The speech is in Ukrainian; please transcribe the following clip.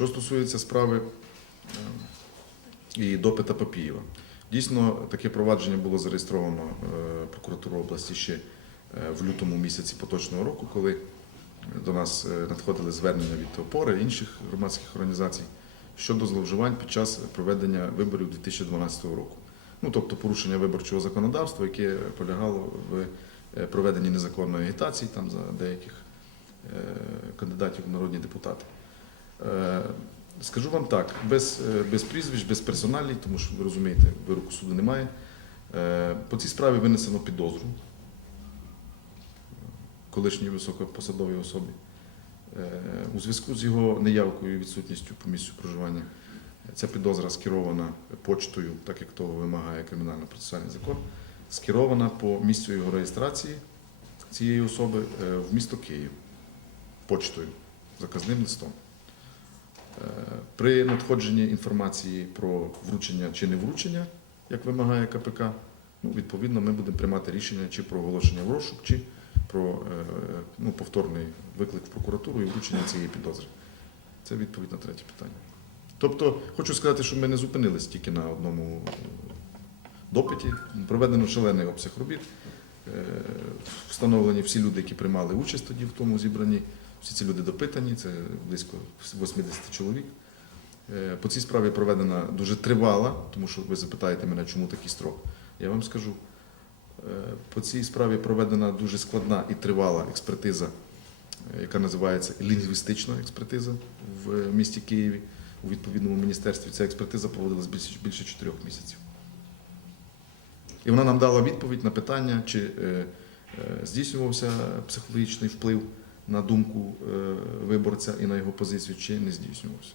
Що стосується справи е, і допита Папієва, дійсно таке провадження було зареєстровано е, прокуратурою області ще е, в лютому місяці поточного року, коли до нас е, надходили звернення від опори інших громадських організацій щодо зловживань під час проведення виборів 2012 року. Ну тобто порушення виборчого законодавства, яке полягало в проведенні незаконної агітації там за деяких кандидатів в народні депутати. Е, Скажу вам так, без, е, без прізвищ, без персоналій, тому що ви розумієте, вироку суду немає. Е, По цій справі винесено підозру колишній високопосадовій особі. У зв'язку з його неявкою і відсутністю по місцю проживання ця підозра скерована почтою, так як того вимагає кримінально-процесуальний закон, скерована по місцю його реєстрації цієї особи в місто Київ почтою, заказним листом. При надходженні інформації про вручення чи не вручення, як вимагає КПК, ну, відповідно, ми будемо приймати рішення чи про оголошення в розшук, чи про е, ну, повторний виклик в прокуратуру і вручення цієї підозри. Це відповідь на третє питання. Тобто, хочу сказати, що ми не зупинились тільки на одному е, допиті. Проведено шалений обсяг робіт. Е, Встановлені всі люди, які приймали участь тоді в тому зібранні. Всі ці люди допитані, це близько 80 чоловік. Е, По цій справі проведена дуже тривала, тому що ви запитаєте мене, чому такий строк. Я вам скажу. Е, По цій справі проведена дуже складна і тривала експертиза, е, яка називається лінгвістична експертиза в місті Києві у відповідному міністерстві. Ця експертиза проводилась більше, більше чотирьох місяців. І вона нам дала відповідь на питання, чи здійснювався психологічний вплив на думку виборця і на його позицію, чи не здійснювався.